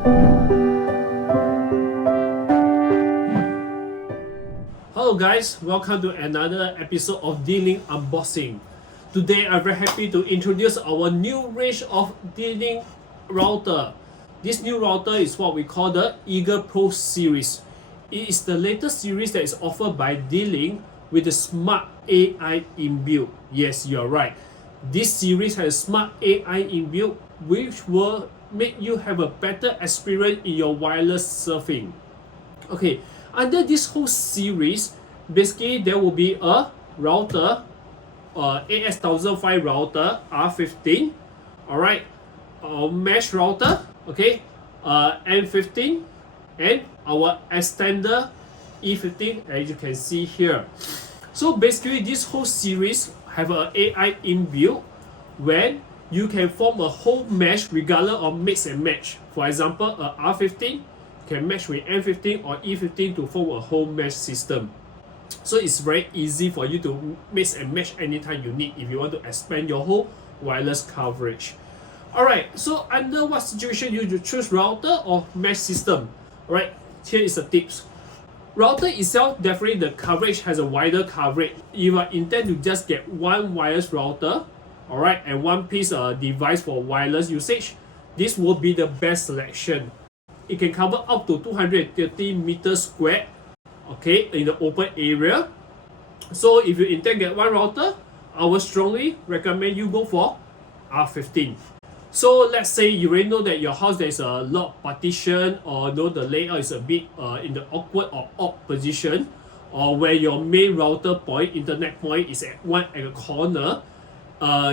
Hello guys, welcome to another episode of D-Link Unboxing. Today I'm very happy to introduce our new range of D-Link router. This new router is what we call the Eagle Pro series. It is the latest series that is offered by D-Link with the smart AI inbuilt. Yes, you are right. This series has smart AI inbuilt, which will make you have a better experience in your wireless surfing. Okay, under this whole series, basically there will be a router, AS1005 router R15, alright, mesh router, okay, M15, and our extender E15, as you can see here. So basically this whole series have an AI inbuilt when you can form a whole mesh regardless of mix and match. For example, a R15 can match with M15 or E15 to form a whole mesh system. So it's very easy for you to mix and match anytime you need if you want to expand your whole wireless coverage. Alright, so under what situation you choose router or mesh system? Alright, here is the tips. Router itself, definitely the coverage has a wider coverage. If you intend to just get one wireless router, alright, and one piece device for wireless usage, this will be the best selection. It can cover up to 230 meters squared, okay, in the open area. So if you intend to get one router, I would strongly recommend you go for R15. So let's say you already know that your house there's a lot of partition, or know the layout is a bit in the awkward or odd position, or where your main router point, internet point is at a corner.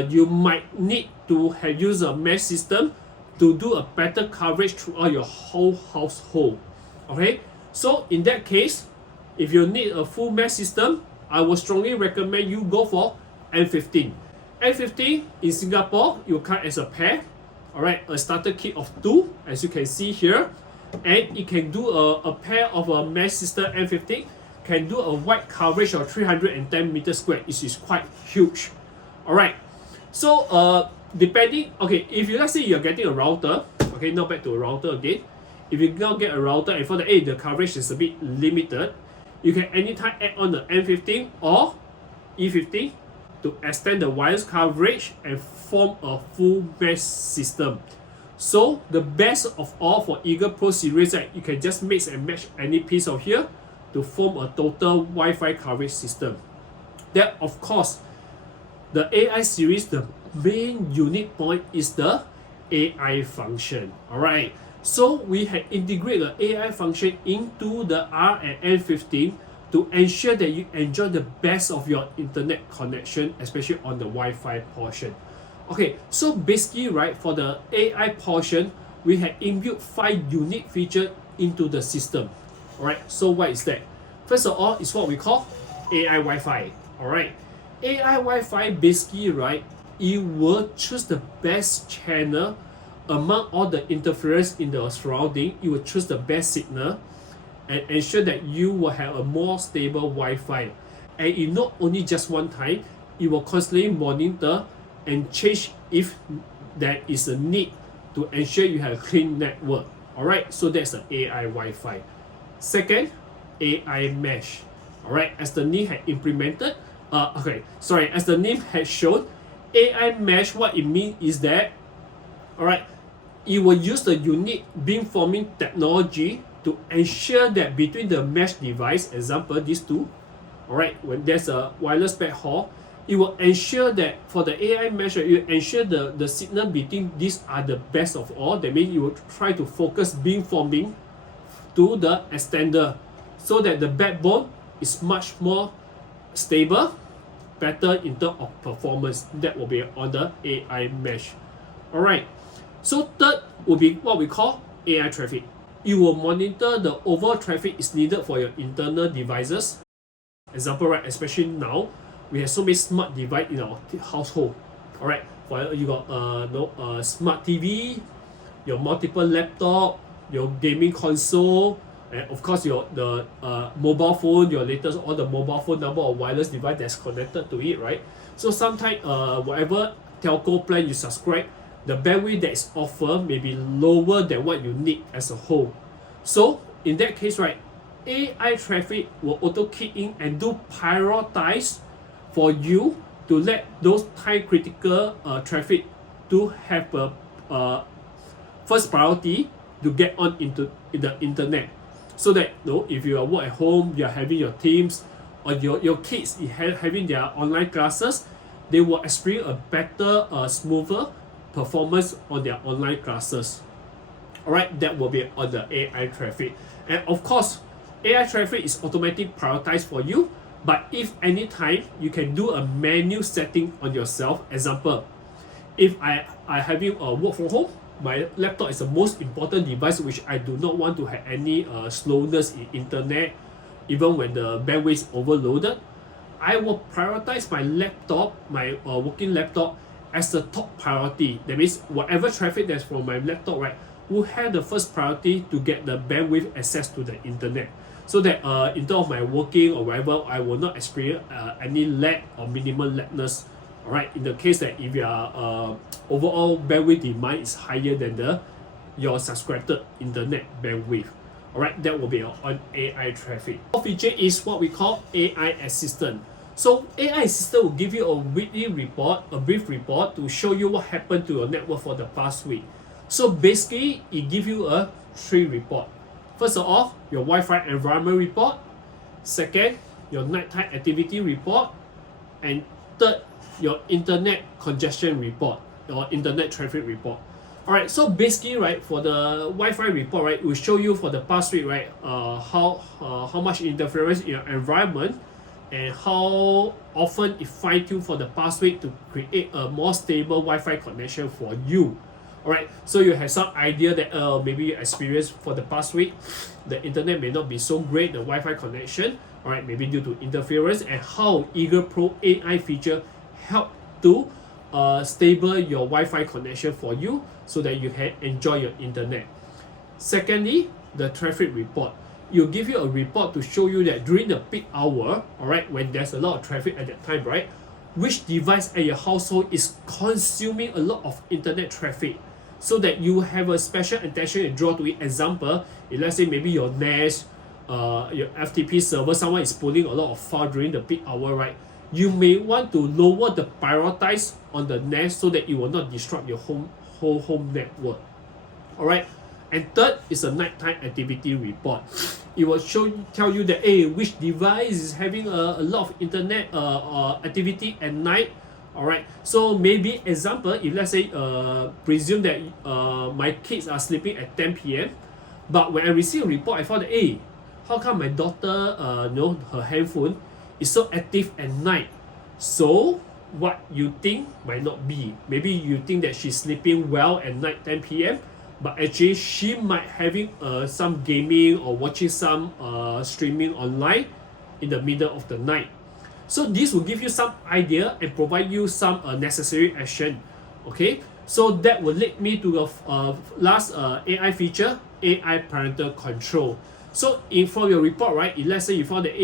You might need to have use a mesh system to do a better coverage throughout your whole household. Okay, so in that case, if you need a full mesh system, I would strongly recommend you go for M15. M15 in Singapore, it will come as a pair, alright, a starter kit of 2, as you can see here, and it can do a pair of a mesh system. M15 can do a wide coverage of 310 meters squared, which is quite huge. Alright, so depending, okay, if you let's say you're getting a router, okay, now back to a router again. If you now get a router and for the coverage is a bit limited, you can anytime add on the M15 or E15 to extend the wireless coverage and form a full mesh system. So the best of all for Eagle Pro series, you can just mix and match any piece of here to form a total Wi-Fi coverage system. Then of course, the AI series, the main unique point is the AI function. Alright, so we have integrated the AI function into the R and M15 to ensure that you enjoy the best of your internet connection, especially on the Wi-Fi portion. Okay, so basically, right, for the AI portion, we have inbuilt 5 unique features into the system. Alright, so what is that? First of all, it's what we call AI Wi-Fi. Alright, AI Wi-Fi basically, right, it will choose the best channel among all the interference in the surrounding. It will choose the best signal and ensure that you will have a more stable Wi-Fi. And it not only just one time, it will constantly monitor and change if there is a need to ensure you have a clean network. Alright, so that's the AI Wi-Fi. Second, AI Mesh. Alright, as the name had implemented, as the name has shown, AI Mesh, what it means is that, alright, it will use the unique beamforming technology to ensure that between the mesh device, example these two, alright, when there's a wireless backhaul, it will ensure that for the AI mesh, it will ensure the signal between these are the best of all. That means you will try to focus beamforming to the extender so that the backbone is much more stable, better in terms of performance. That will be on the AI mesh. Alright, so third will be what we call AI traffic. It will monitor the overall traffic is needed for your internal devices. Example, right, especially now, we have so many smart devices in our household. Alright, for you got smart TV, your multiple laptop, your gaming console, and of course the mobile phone, your latest all the mobile phone number or wireless device that's connected to it, right? So sometimes whatever telco plan you subscribe, the bandwidth that is offered may be lower than what you need as a whole. So in that case, right, AI traffic will auto kick in and do prioritize for you to let those time critical traffic to have a first priority to get on into the internet, so that if you are work at home, you are having your teams, or your kids having their online classes, they will experience a better, smoother performance on their online classes. Alright, that will be on the AI traffic. And of course, AI traffic is automatically prioritized for you, but if anytime you can do a manual setting on yourself. Example, if I having a work from home, my laptop is the most important device which I do not want to have any slowness in internet, even when the bandwidth is overloaded. I will prioritize my laptop, my working laptop, as the top priority. That means whatever traffic that's from my laptop, right, will have the first priority to get the bandwidth access to the internet, so that in terms of my working or whatever, I will not experience any lag or minimal lagness. Alright, in the case that if your overall bandwidth demand is higher than your subscribed internet bandwidth. Alright, that will be on AI traffic. One feature is what we call AI assistant. So AI assistant will give you a weekly report, a brief report to show you what happened to your network for the past week. So basically, it gives you a 3 report. First of all, your Wi-Fi environment report. Second, your nighttime activity report. And third, your internet congestion report or internet traffic report. Alright, so basically, right, for the Wi-Fi report, right, it will show you for the past week, right, how much interference in your environment and how often it fine-tuned for the past week to create a more stable Wi-Fi connection for you. Alright, so you have some idea that maybe you experienced for the past week, the internet may not be so great, the Wi-Fi connection, alright, maybe due to interference, and how Eagle Pro AI feature help to stable your Wi-Fi connection for you so that you can enjoy your internet. Secondly, the traffic report. It'll give you a report to show you that during the peak hour, alright, when there's a lot of traffic at that time, right, which device at your household is consuming a lot of internet traffic, so that you have a special attention and draw to it. Example, if let's say maybe your NAS, your FTP server, someone is pulling a lot of file during the peak hour, right, you may want to lower the prioritize on the NAS so that it will not disrupt your whole home network. Alright, and third is a nighttime activity report. It will tell you that which device is having a lot of internet activity at night. Alright, so maybe example, if let's say presume that my kids are sleeping at 10 p.m. but when I receive a report, I found that how come my daughter her handphone is so active at night? So what you think might not be. Maybe you think that she's sleeping well at night 10 p.m. but actually she might having some gaming or watching some streaming online in the middle of the night. So this will give you some idea and provide you some necessary action. Okay, so that will lead me to the last AI feature, AI Parental Control. So from your report, right, if let's say you found that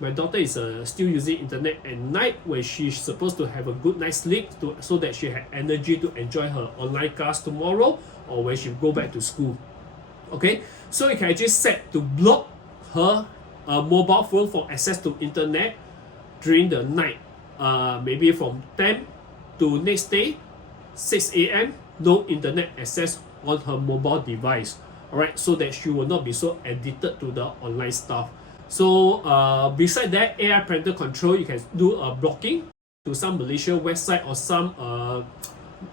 my daughter is still using internet at night when she's supposed to have a good night's sleep so that she had energy to enjoy her online class tomorrow or when she go back to school. Okay, so you can actually set to block her mobile phone for access to internet during the night, maybe from 10 to next day 6 a.m. no internet access on her mobile device. Alright, so that she will not be so addicted to the online stuff. So beside that, AI Parental Control, you can do a blocking to some Malaysia website or some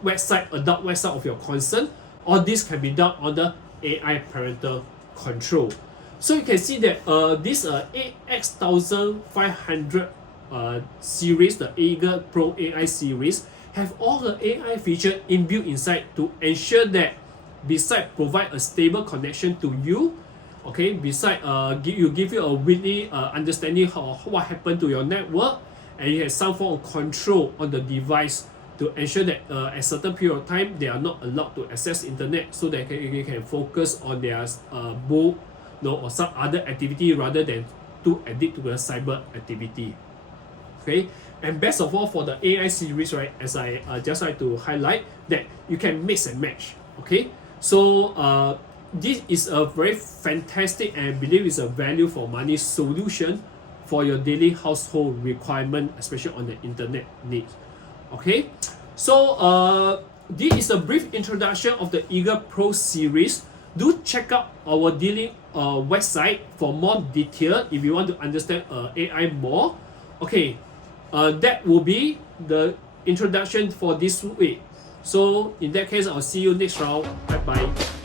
adult website of your concern. All this can be done on the AI Parental Control. So you can see that this AX1500 series, the Eagle Pro AI series, have all the AI features inbuilt inside to ensure that besides provide a stable connection to you, okay, besides give you a weekly understanding what happened to your network, and you have some form of control on the device to ensure that at certain period of time they are not allowed to access internet, so that they can focus on their book, or some other activity rather than to addict to the cyber activity. Okay, And best of all, for the AI series, right, as I just like to highlight that you can mix and match. Okay, so this is a very fantastic and I believe is a value for money solution for your daily household requirement, especially on the internet needs. Okay, so this is a brief introduction of the Eagle Pro series. Do check out our dealing website for more detail if you want to understand AI more. Okay, that will be the introduction for this week. So in that case, I'll see you next round. Bye bye.